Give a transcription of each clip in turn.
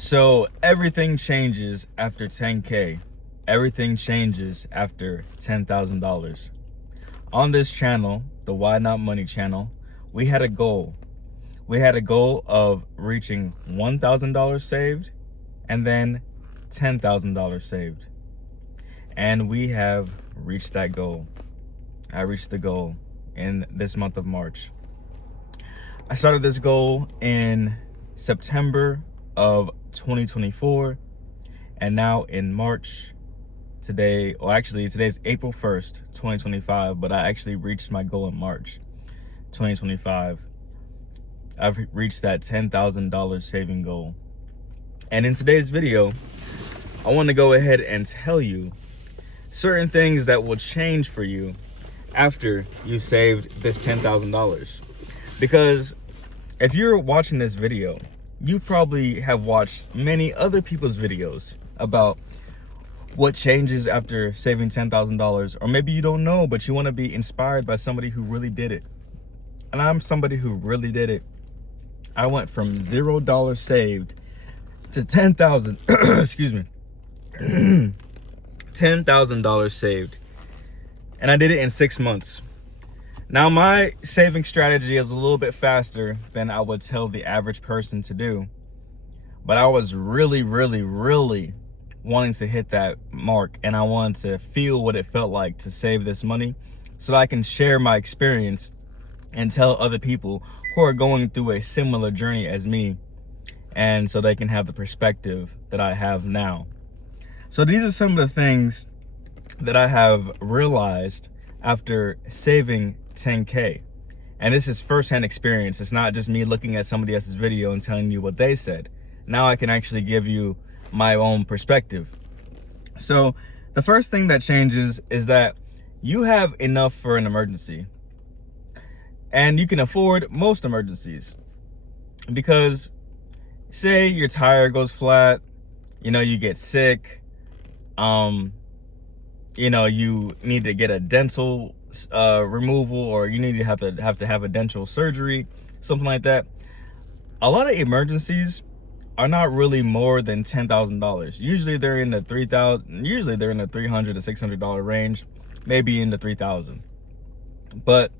So everything changes after 10K. Everything changes after $10,000. On this channel, the Why Not Money channel, we had a goal. We had a goal of reaching $1,000 saved and then $10,000 saved. And we have reached that goal. I reached the goal in this month of March. I started this goal in September of 2024, and now in March, today's April 1st, 2025, but I actually reached my goal in March 2025. I've reached that $10,000 saving goal. And in today's video, I want to go ahead and tell you certain things that will change for you after you've saved this $10,000. Because if you're watching this video, you probably have watched many other people's videos about what changes after saving $10,000, or maybe you don't know, but you want to be inspired by somebody who really did it. And I'm somebody who really did it. I went from $0 saved to $10,000, excuse me, $10,000 saved. And I did it in 6 months. Now, my saving strategy is a little bit faster than I would tell the average person to do. But I was really wanting to hit that mark, and I wanted to feel what it felt like to save this money so that I can share my experience and tell other people who are going through a similar journey as me, and so they can have the perspective that I have now. So these are some of the things that I have realized after saving 10K. And this is firsthand experience. It's not just me looking at somebody else's video and telling you what they said. Now I can actually give you my own perspective. So the first thing that changes is that you have enough for an emergency. And you can afford most emergencies. Because say your tire goes flat, you get sick, you need to get a dental removal, or you need to have a dental surgery, something like that. A lot of emergencies are not really more than $10,000. Usually they're in the $300 to $600 range, maybe in the $3,000. But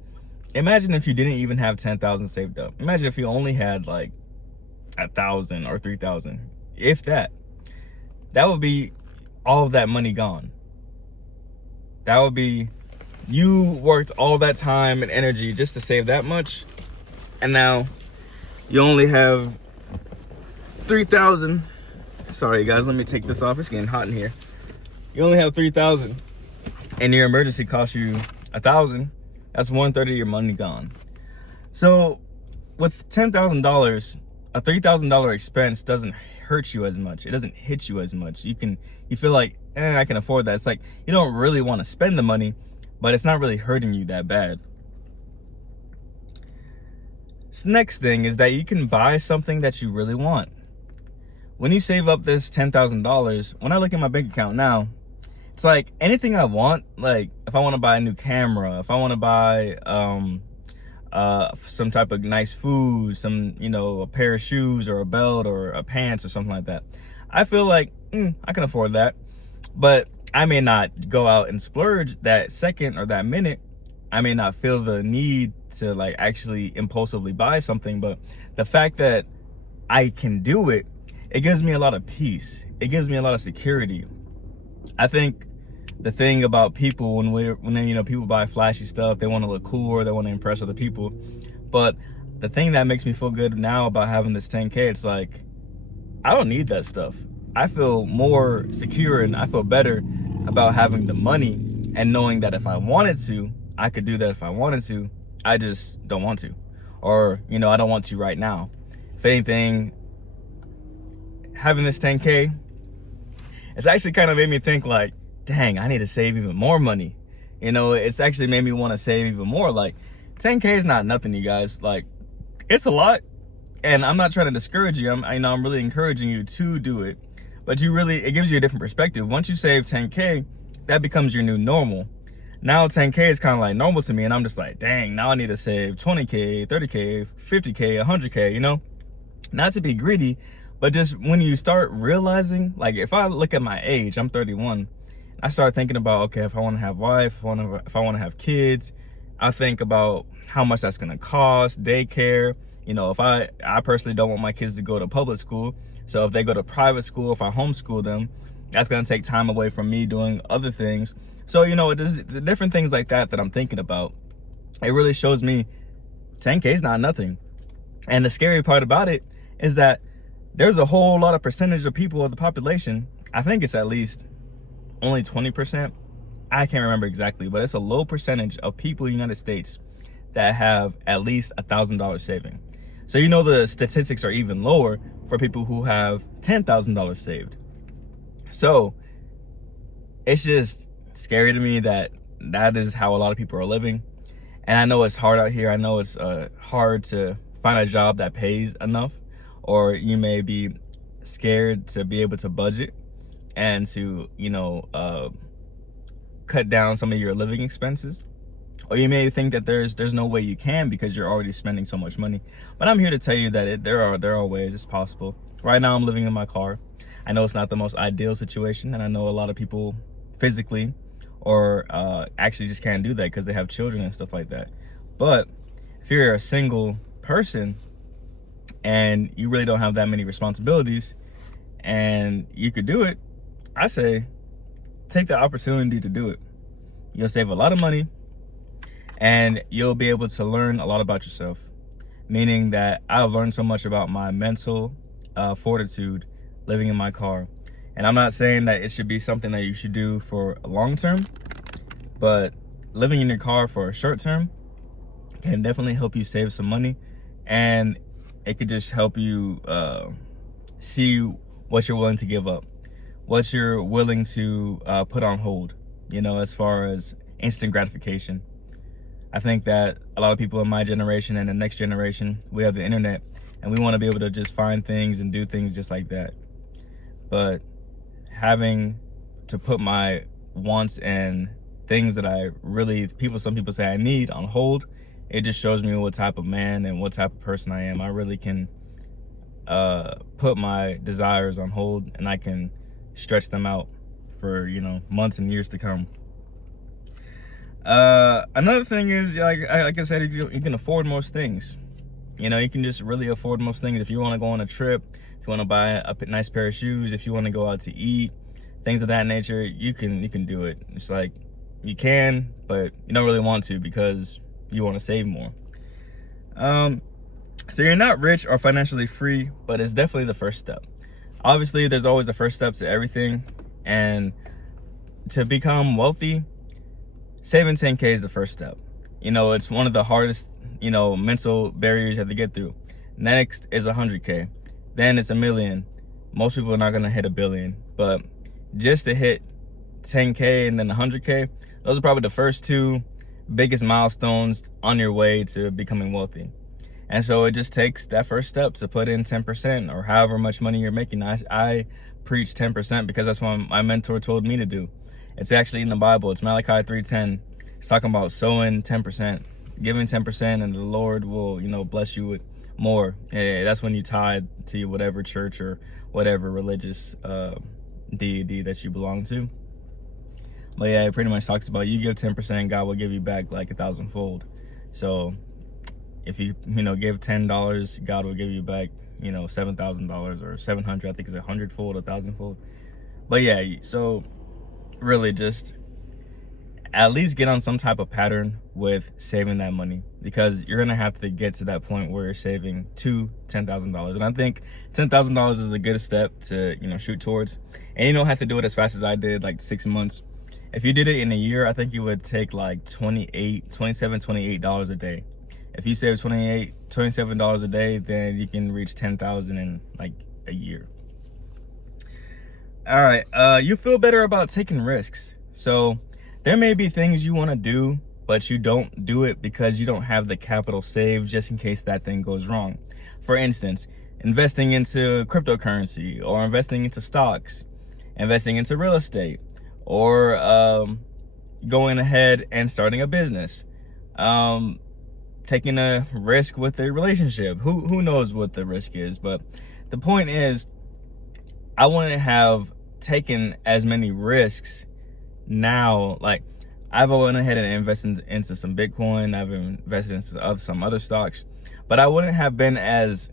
imagine if you didn't even have $10,000 saved up. Imagine if you only had like $1,000 or $3,000, if that. That would be all of that money gone. That would be, you worked all that time and energy just to save that much, and now you only have $3,000. Sorry guys, let me take this off. It's getting hot in here. You only have $3,000, and your emergency costs you $1,000. That's 1/3 of your money gone. So with $10,000, a $3,000 expense doesn't hurt you as much. It doesn't hit you as much. You feel like, I can afford that. It's like you don't really want to spend the money, but it's not really hurting you that bad. So next thing is that you can buy something that you really want. When you save up this $10,000, when I look at my bank account now, it's like anything I want. Like if I want to buy a new camera, if I want to buy some type of nice food, a pair of shoes or a belt or a pants or something like that, I feel like I can afford that. But I may not go out and splurge that second or that minute. I may not feel the need to like actually impulsively buy something, but the fact that I can do it, it gives me a lot of peace. It gives me a lot of security. I think the thing about people, when people buy flashy stuff, they want to look cool or they want to impress other people. But the thing that makes me feel good now about having this 10K, it's like, I don't need that stuff. I feel more secure and I feel better about having the money and knowing that if I wanted to, I could do that if I wanted to. I just don't want to. Or, I don't want to right now. If anything, having this 10K, it's actually kind of made me think like, dang, I need to save even more money. It's actually made me want to save even more. Like 10K is not nothing, you guys. Like, it's a lot. And I'm not trying to discourage you. I'm really encouraging you to do it. But it gives you a different perspective. Once you save 10K, that becomes your new normal. Now 10K is kind of like normal to me, and I'm just like, dang, now I need to save 20K, 30K, 50K, 100K, Not to be greedy, But just when you start realizing, like if I look at my age, I'm 31, I start thinking about, okay, if I want to have wife, if I want to have kids, I think about how much that's going to cost, daycare. You know, if I personally don't want my kids to go to public school. So if they go to private school, if I homeschool them, that's going to take time away from me doing other things. So, you know, there's the different things like that I'm thinking about. It really shows me 10K is not nothing. And the scary part about it is that there's a whole lot of percentage of people of the population. I think it's at least only 20%. I can't remember exactly, but it's a low percentage of people in the United States that have at least $1,000 saving. So you know the statistics are even lower for people who have $10,000 saved. So it's just scary to me that is how a lot of people are living. And I know it's hard out here. I know it's hard to find a job that pays enough, or you may be scared to be able to budget and to, you know, cut down some of your living expenses. Or you may think that there's no way you can because you're already spending so much money. But I'm here to tell you that there are ways it's possible. Right now I'm living in my car. I know it's not the most ideal situation, and I know a lot of people physically or actually just can't do that because they have children and stuff like that. But if you're a single person and you really don't have that many responsibilities and you could do it, I say take the opportunity to do it. You'll save a lot of money and you'll be able to learn a lot about yourself. Meaning that I've learned so much about my mental fortitude living in my car. And I'm not saying that it should be something that you should do for a long term, but living in your car for a short term can definitely help you save some money, and it could just help you see what you're willing to give up, what you're willing to put on hold, you know, as far as instant gratification. I think that a lot of people in my generation and the next generation, we have the internet and we want to be able to just find things and do things just like that. But having to put my wants and things that some people say I need on hold, it just shows me what type of man and what type of person I am. I really can put my desires on hold, and I can stretch them out for, you know, months and years to come. Another thing is, like I said, you can afford most things. You know, you can just really afford most things. If you want to go on a trip, if you want to buy a nice pair of shoes, if you want to go out to eat, things of that nature, you can do it. It's like you can, but you don't really want to because you want to save more. So you're not rich or financially free, but it's definitely the first step. Obviously, there's always a first step to everything, and to become wealthy, saving 10K is the first step. You know, it's one of the hardest, you know, mental barriers you have to get through. Next is 100K. Then it's 1 million. Most people are not going to hit 1 billion, but just to hit 10K and then 100K, those are probably the first two biggest milestones on your way to becoming wealthy. And so it just takes that first step to put in 10% or however much money you're making. I preach 10% because that's what my mentor told me to do. It's actually in the Bible. It's Malachi 3:10. It's talking about sowing 10%, giving 10%, and the Lord will, you know, bless you with more. That's when you tithe to whatever church or whatever religious deity that you belong to. But yeah, it pretty much talks about you give 10%, God will give you back like 1,000-fold. So if you give $10, God will give you back, you know, $7,000 or 700. I think it's 100-fold, 1,000-fold. But yeah, so really just at least get on some type of pattern with saving that money, because you're gonna have to get to that point where you're saving to $10,000. And I think $10,000 is a good step to, you know, shoot towards. And you don't have to do it as fast as I did, like 6 months. If you did it in a year, I think it would take like $28 a day. If you save $27 a day, then you can reach 10,000 in like a year. All right, you feel better about taking risks. So there may be things you want to do, but you don't do it because you don't have the capital saved just in case that thing goes wrong. For instance, investing into cryptocurrency, or investing into stocks, investing into real estate, or going ahead and starting a business, taking a risk with a relationship. Who knows what the risk is, but The point is, I wouldn't have taken as many risks now. Like, I've went ahead and invested into some Bitcoin. I've invested into some other stocks, but I wouldn't have been as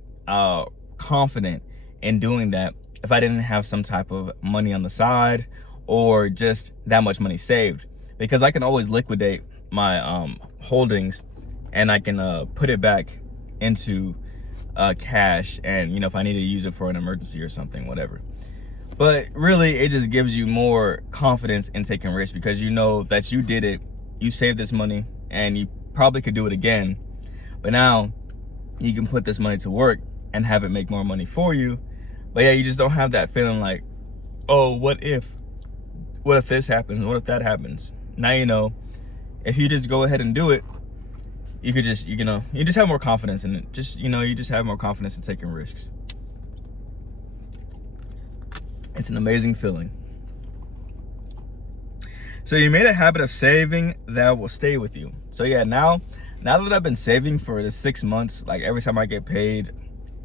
confident in doing that if I didn't have some type of money on the side or just that much money saved, because I can always liquidate my holdings and I can put it back into cash, and you know, if I need to use it for an emergency or something, whatever. But really, it just gives you more confidence in taking risks, because you know that you did it, you saved this money, and you probably could do it again. But now you can put this money to work and have it make more money for you. But yeah, you just don't have that feeling like, oh, what if this happens? What if that happens? Now you know, if you just go ahead and do it, you could just, you just have more confidence in it. Just, you just have more confidence in taking risks. It's an amazing feeling. So you made a habit of saving that will stay with you. So yeah, now that I've been saving for the 6 months, like every time I get paid,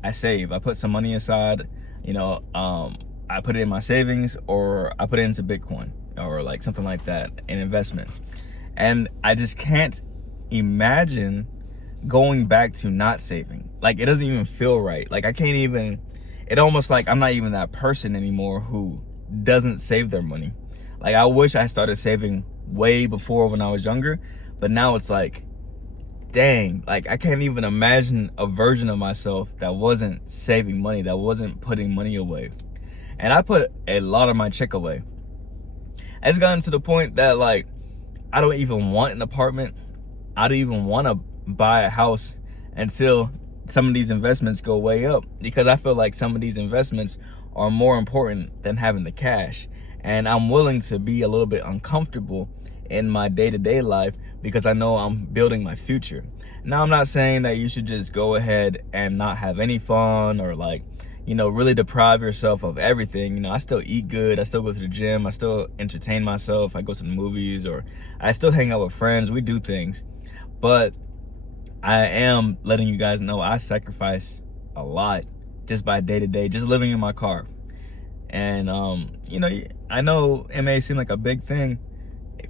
I save. I put some money aside, I put it in my savings, or I put it into Bitcoin or like something like that, an investment. And I just can't imagine going back to not saving. Like, it doesn't even feel right. Like, I can't even, it almost like I'm not even that person anymore who doesn't save their money. Like, I wish I started saving way before when I was younger, but now it's like, dang, like I can't even imagine a version of myself that wasn't saving money, that wasn't putting money away. And I put a lot of my check away. It's gotten to the point that like, I don't even want an apartment. I don't even want to buy a house until some of these investments go way up, because I feel like some of these investments are more important than having the cash. And I'm willing to be a little bit uncomfortable in my day-to-day life because I know I'm building my future. Now, I'm not saying that you should just go ahead and not have any fun or like, really deprive yourself of everything. I still eat good. I still go to the gym. I still entertain myself. I go to the movies, or I still hang out with friends. We do things. But I am letting you guys know I sacrifice a lot just by day-to-day, just living in my car. And, I know it may seem like a big thing.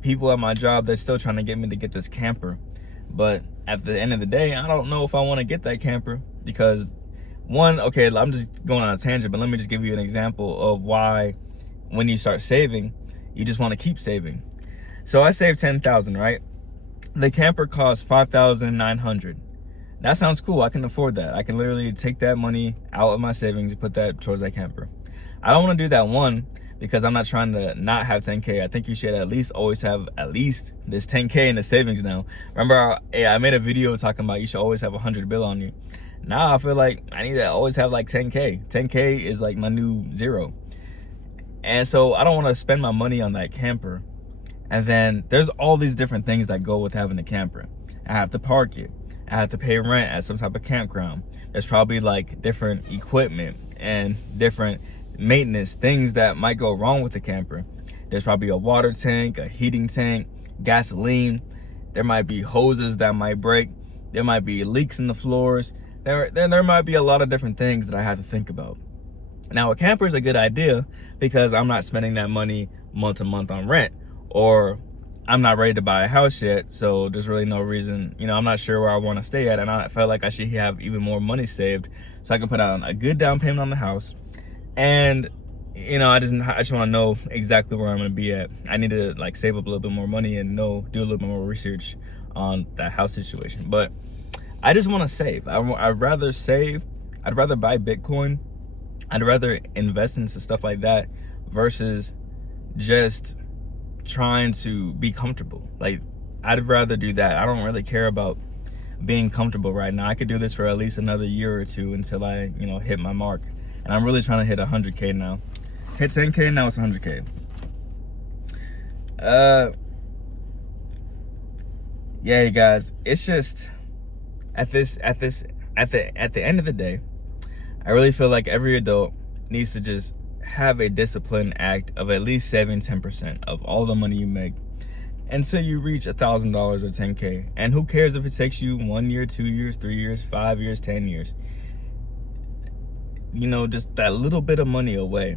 People at my job, they're still trying to get me to get this camper. But at the end of the day, I don't know if I want to get that camper because okay, I'm just going on a tangent, but let me just give you an example of why when you start saving, you just want to keep saving. So I saved $10,000, right? The camper costs $5,900. That sounds cool. I can afford that. I can literally take that money out of my savings and put that towards that camper. I don't want to do that, one, because I'm not trying to not have 10K. I think you should at least always have at least this 10K in the savings now. Remember, I made a video talking about you should always have 100 bill on you. Now I feel like I need to always have like 10K. 10K is like my new zero. And so I don't want to spend my money on that camper. And then there's all these different things that go with having a camper. I have to park it. I have to pay rent at some type of campground. There's probably like different equipment and different maintenance things that might go wrong with the camper. There's probably a water tank, a heating tank, gasoline. There might be hoses that might break. There might be leaks in the floors. There might be a lot of different things that I have to think about. Now, a camper is a good idea because I'm not spending that money month to month on rent, or I'm not ready to buy a house yet, so there's really no reason, I'm not sure where I want to stay at, and I felt like I should have even more money saved so I can put out a good down payment on the house. And I just want to know exactly where I'm going to be at. I need to like save up a little bit more money and do a little bit more research on that house situation. But I just want to save. I'd rather save. I'd rather buy Bitcoin. I'd rather invest into stuff like that versus just trying to be comfortable. Like, I'd rather do that. I don't really care about being comfortable right now. I could do this for at least another year or two until I, hit my mark. And I'm really trying to hit 100K now. Hit 10K, now it's 100K. Yeah, you guys, it's just at the end of the day, I really feel like every adult needs to just have a disciplined act of at least saving 10% of all the money you make until you reach $1,000 or 10K. And who cares if it takes you 1 year, 2 years, 3 years, 5 years, 10 years? just that little bit of money away.